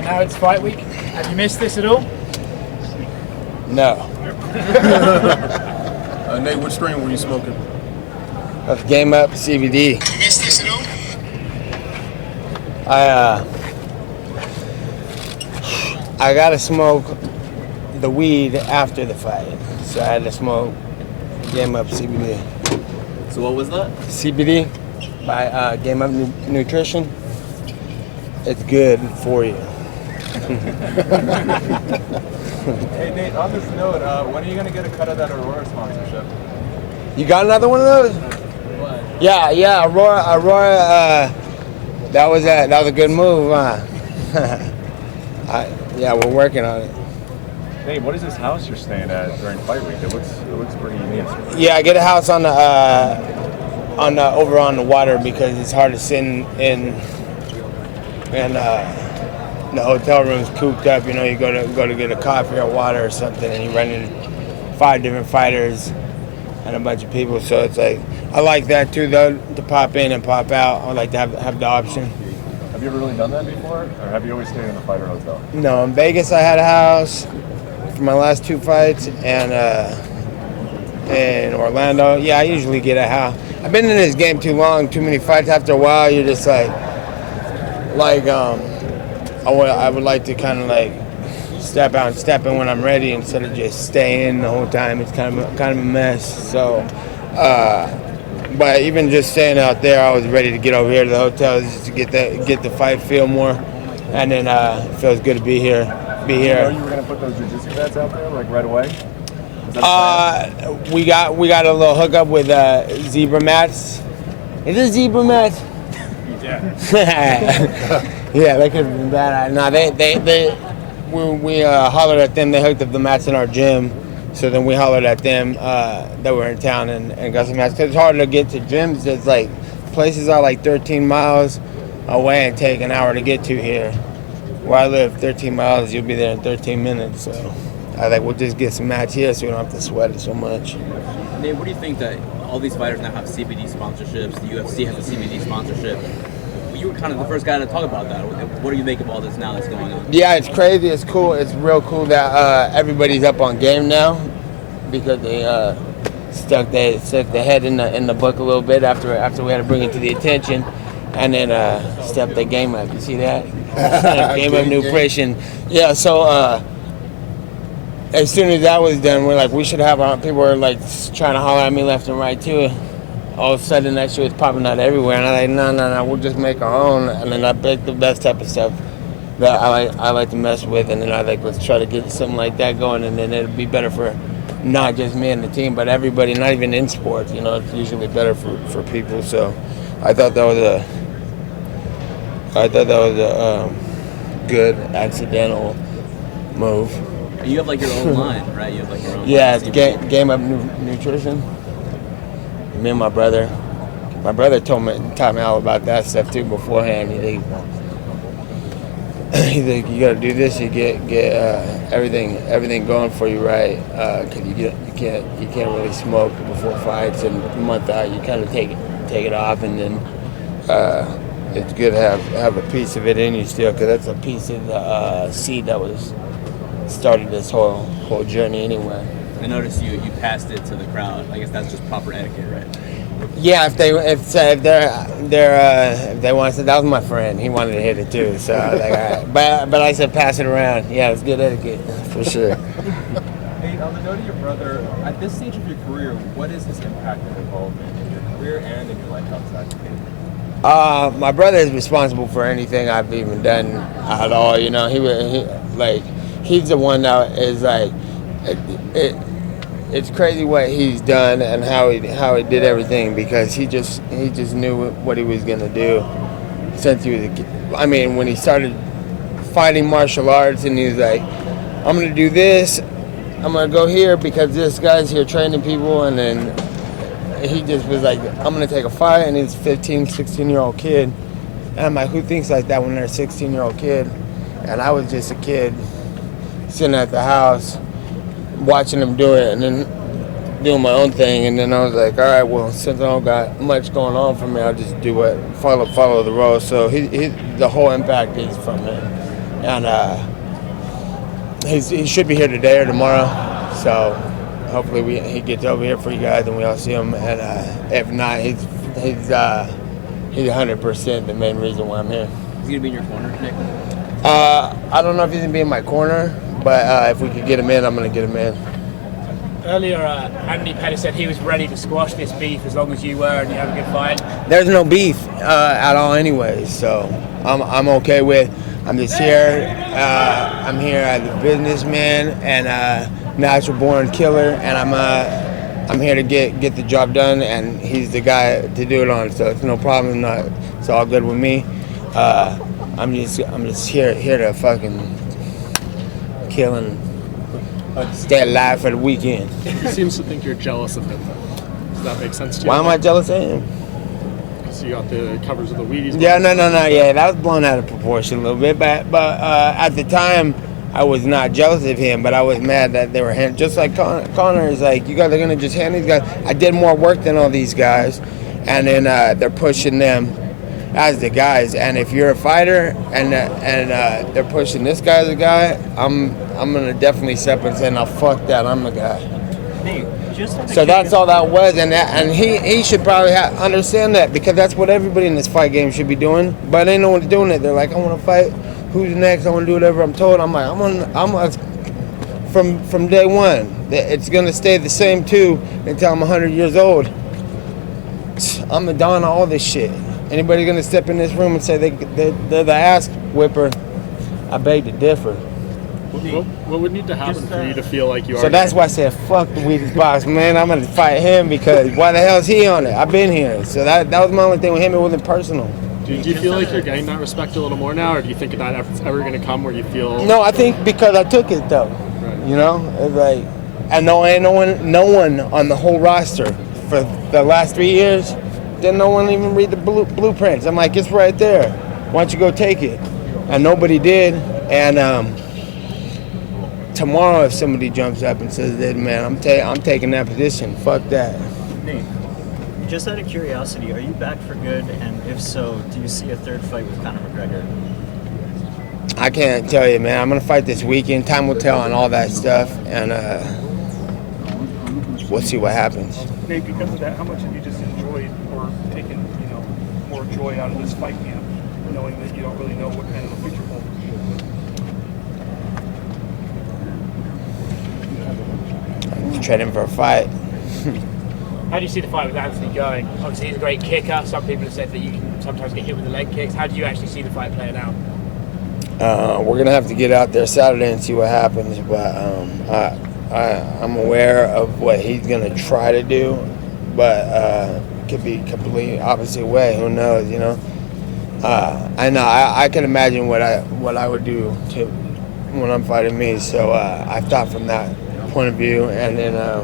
Nate, now it's fight week. Have you missed this at all? No. Nate, what strain were you smoking? That's Game Up CBD. Have you missed this at all? I gotta smoke the weed after the fight, so I had to smoke Game Up CBD. So what was that? CBD by Game Up Nutrition. It's good for you. Hey Nate, on this note, when are you gonna get a cut of that Aurora sponsorship? You got another one of those? What? Yeah, Aurora. That was a good move, huh? Yeah, we're working on it. Hey, what is this house you're staying at during fight week? It looks pretty neat. Yeah, I get a house on the over on the water because it's hard to sit in the hotel room's cooped up. You know, you go to get a coffee or water or something, and you run into 5 different fighters and a bunch of people. So it's like I like that too, though, to pop in and pop out. I would like to have the option. Have you ever really done that before, or have you always stayed in the fighter hotel? No, in Vegas I had a house for my last 2 fights, and in Orlando, yeah, I usually get a house. I've been in this game too long, too many fights. After a while, you're just like I would like to kind of like step out and step in when I'm ready instead of just staying the whole time. It's kind of a mess. So, but even just staying out there, I was ready to get over here to the hotel just to get the fight feel more, and then it feels good to be here. You know you were gonna put those jiu-jitsu mats out there like right away? We got a little hookup with zebra mats. Is it zebra mats? Yeah. Yeah, that could have been bad. No, we hollered at them. They hooked up the mats in our gym. So then we hollered at them that were in town and got some mats. 'Cause it's hard to get to gyms. It's like places are like 13 miles away and take an hour to get to here. Where I live, 13 miles, you'll be there in 13 minutes. So I think we'll just get some mats here so we don't have to sweat it so much. Nate, what do you think that all these fighters now have CBD sponsorships? The UFC has a CBD sponsorship. You were kind of the first guy to talk about that. What do you make of all this now that's going on? Yeah, it's crazy. It's cool. It's real cool that everybody's up on game now because they stuck their head in the book a little bit after we had to bring it to the attention, and then stepped their game up. You see that? Game Up Nutrition. Yeah. So as soon as that was done, we're like, we should have our people were like trying to holler at me left and right too. All of a sudden, that shit was popping out everywhere, and I'm like, no, we'll just make our own. And then I pick the best type of stuff that I like to mess with, and then I like, let's try to get something like that going, and then it'll be better for not just me and the team, but everybody, not even in sports. You know, it's usually better for people. So I thought that was a good accidental move. You have like your own line, right? You have like your own. Yeah, line. it's Game Up Nutrition. Me and my brother taught me all about that stuff too beforehand. He's like, you gotta do this. You get everything going for you right, because you can't really smoke before fights, and a month out you kind of take it off, and then it's good to have a piece of it in you still, because that's a piece of the seed that was started this whole journey anyway. I noticed you passed it to the crowd. I guess that's just proper etiquette, right? Yeah, if they want to say, that was my friend. He wanted to hit it too, so I was like, all right. But I said pass it around. Yeah, it's good etiquette for sure. Nate, on the note of your brother, at this stage of your career, what is his impact involved in your career and in your life outside the game? My brother is responsible for anything I've even done at all. You know, he's the one that is like. It's crazy what he's done and how he did everything, because he just knew what he was gonna do since he was a kid. I mean, when he started fighting martial arts, and he was like, I'm gonna do this, I'm gonna go here because this guy's here training people, and then he just was like, I'm gonna take a fight, and he's a 15, 16-year-old kid. And I'm like, who thinks like that when they're a 16-year-old kid? And I was just a kid sitting at the house watching him do it, and then doing my own thing. And then I was like, all right, well, since I don't got much going on for me, I'll just do follow the rules. So the whole impact is from him. and he should be here today or tomorrow. So hopefully he gets over here for you guys and we all see him. And if not, he's 100% the main reason why I'm here. Is he gonna be in your corner, Nick? I don't know if he's gonna be in my corner, but if we could get him in, I'm gonna get him in. Earlier, Anthony Pettis said he was ready to squash this beef as long as you were and you have a good fight. There's no beef at all anyway, so I'm okay with. I'm just here. I'm here as a businessman and natural born killer, and I'm here to get the job done, and he's the guy to do it on. So it's no problem. It's all good with me. I'm just here to fucking kill and stay alive for the weekend. He seems to think you're jealous of him. Does that make sense to you? Why am I jealous of him? Because you got the covers of the Wheaties. Yeah, no. Yeah, that was blown out of proportion a little bit. But at the time, I was not jealous of him, but I was mad that they were just like Connor is like, you guys are gonna just hand these guys. I did more work than all these guys, and then they're pushing them as the guys. And if you're a fighter and they're pushing this guy as a guy, I'm gonna definitely step and say, no, fuck that, I'm the guy. So that's all that was, and he should probably understand that, because that's what everybody in this fight game should be doing. But ain't no one's doing it. They're like, I want to fight. Who's next? I want to do whatever I'm told. I'm like, from day one. It's gonna stay the same too until I'm 100 years old. I'm the don of all this shit. Anybody gonna step in this room and say they're the ass whipper? I beg to differ. What would need to happen for you to feel like you are? So that's why I said, fuck the Wheaties box, man. I'm gonna fight him, because why the hell is he on it? I've been here. So that was my only thing with him. It wasn't personal. Do you feel like you're getting that respect a little more now, or do you think that it's ever going to come where you feel? No, I think because I took it though. Right. You know, it's like, I know ain't no one on the whole roster for the last 3 years. Didn't no one even read the blueprints. I'm like, it's right there. Why don't you go take it? And nobody did. And tomorrow, if somebody jumps up and says that, man, I'm taking that position. Fuck that. Nate, just out of curiosity, are you back for good? And if so, do you see a third fight with Conor McGregor? I can't tell you, man. I'm gonna fight this weekend. Time will tell on all that stuff, and we'll see what happens. Nate, because of that, how much have you just enjoyed or taken, more joy out of this fight camp, knowing that you don't really know what kind of a future holds? I'm training for a fight. How do you see the fight with Anthony going? Obviously, he's a great kicker. Some people have said that you can sometimes get hit with the leg kicks. How do you actually see the fight playing out? We're gonna have to get out there Saturday and see what happens, but I'm aware of what he's gonna try to do, but it could be completely opposite way. Who knows? I know. I can imagine what I would do when I'm fighting me. So I thought from that point of view, and then I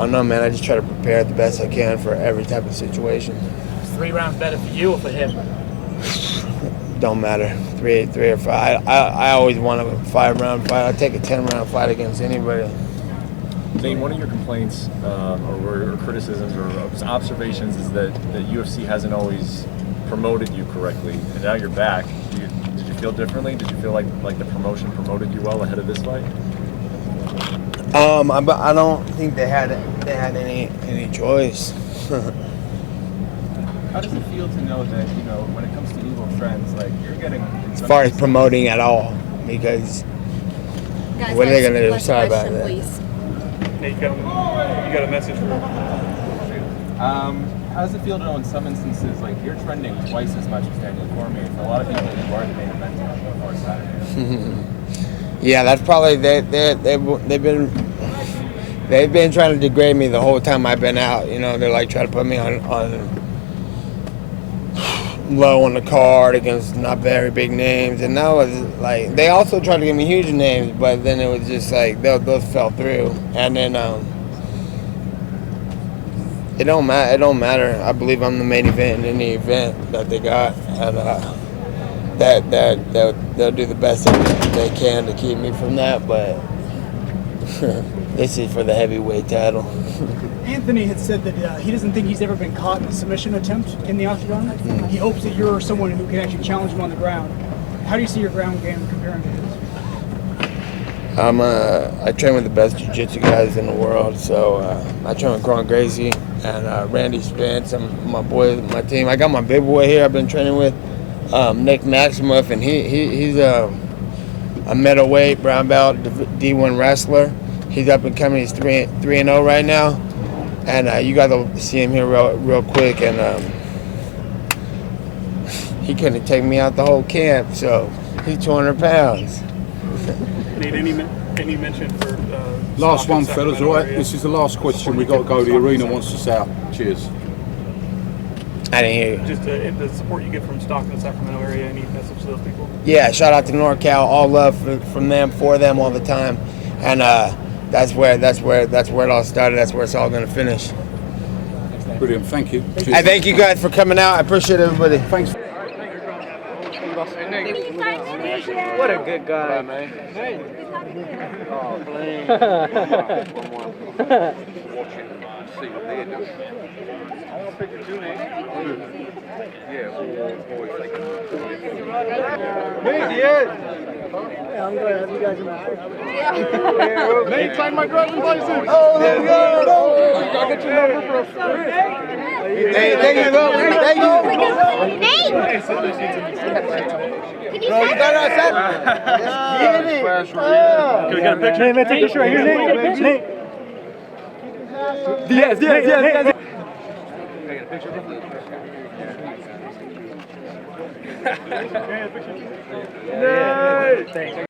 don't know, man. I just try to prepare the best I can for every type of situation. Is 3 rounds better for you or for him? Don't matter. Three or five. I always want a 5-round fight. I'd take a 10-round fight against anybody. Nate, one of your complaints or criticisms or observations is that the UFC hasn't always promoted you correctly, and now you're back. Did you feel differently? Did you feel like the promotion promoted you well ahead of this fight? I don't think they had any choice. How does it feel to know that, when it comes to evil trends, like you're getting... As far as promoting at all, because Guys, what are they next- going to do? next Sorry about question, that. please. Nate, you got a message for How does it feel to know in some instances, like you're trending twice as much as Daniel Cormier? For a lot of people, you are the main event on Saturday. Yeah, that's probably they've been trying to degrade me the whole time I've been out. They're like trying to put me on low on the card against not very big names, and that was like they also tried to give me huge names, but then it was just like those fell through, and then it don't matter. I believe I'm the main event in any event that they got, and that they'll do the best that they can to keep me from that, but this is for the heavyweight title. Anthony had said that he doesn't think he's ever been caught in a submission attempt in the octagon. He hopes that you're someone who can actually challenge him on the ground. How do you see your ground game comparing to his? I train with the best jiu-jitsu guys in the world, so I train with Gron Gracie and Randy Spence and my boys, my team. I got my big boy here I've been training with, Nick Maximoff, and he's a middleweight brown belt D1 wrestler. He's up and coming. He's 3-0 right now, and you got to see him here real quick. And he couldn't take me out the whole camp, so he's 200 pounds. Nate, any mention for Last Stockton, one, fellas, Sacramento all right? area? This is the last question. We've got to go. The arena wants us out. Cheers. I didn't hear you. Just the support you get from Stockton, Sacramento area. Any message to those people? Yeah, shout out to NorCal. All love from them, for them, all the time, and that's where it all started. That's where it's all going to finish. Brilliant. Thank you. Cheers. I thank you guys for coming out. I appreciate everybody. Thanks. What a good guy. Oh, please. See what they're doing. I want to pick the two names. Yeah, boys. Nate Diaz. Yeah, I'm glad to have you guys in my Nate, sign my driving license. Oh, there we go. I'll get your number, bro. Hey, thank you, bro. Thank you. Nate! Can you Bro, you got us up. Can we get a picture? Nate, take a picture right here, Nate. Nate. Diaz. Nate! Thanks.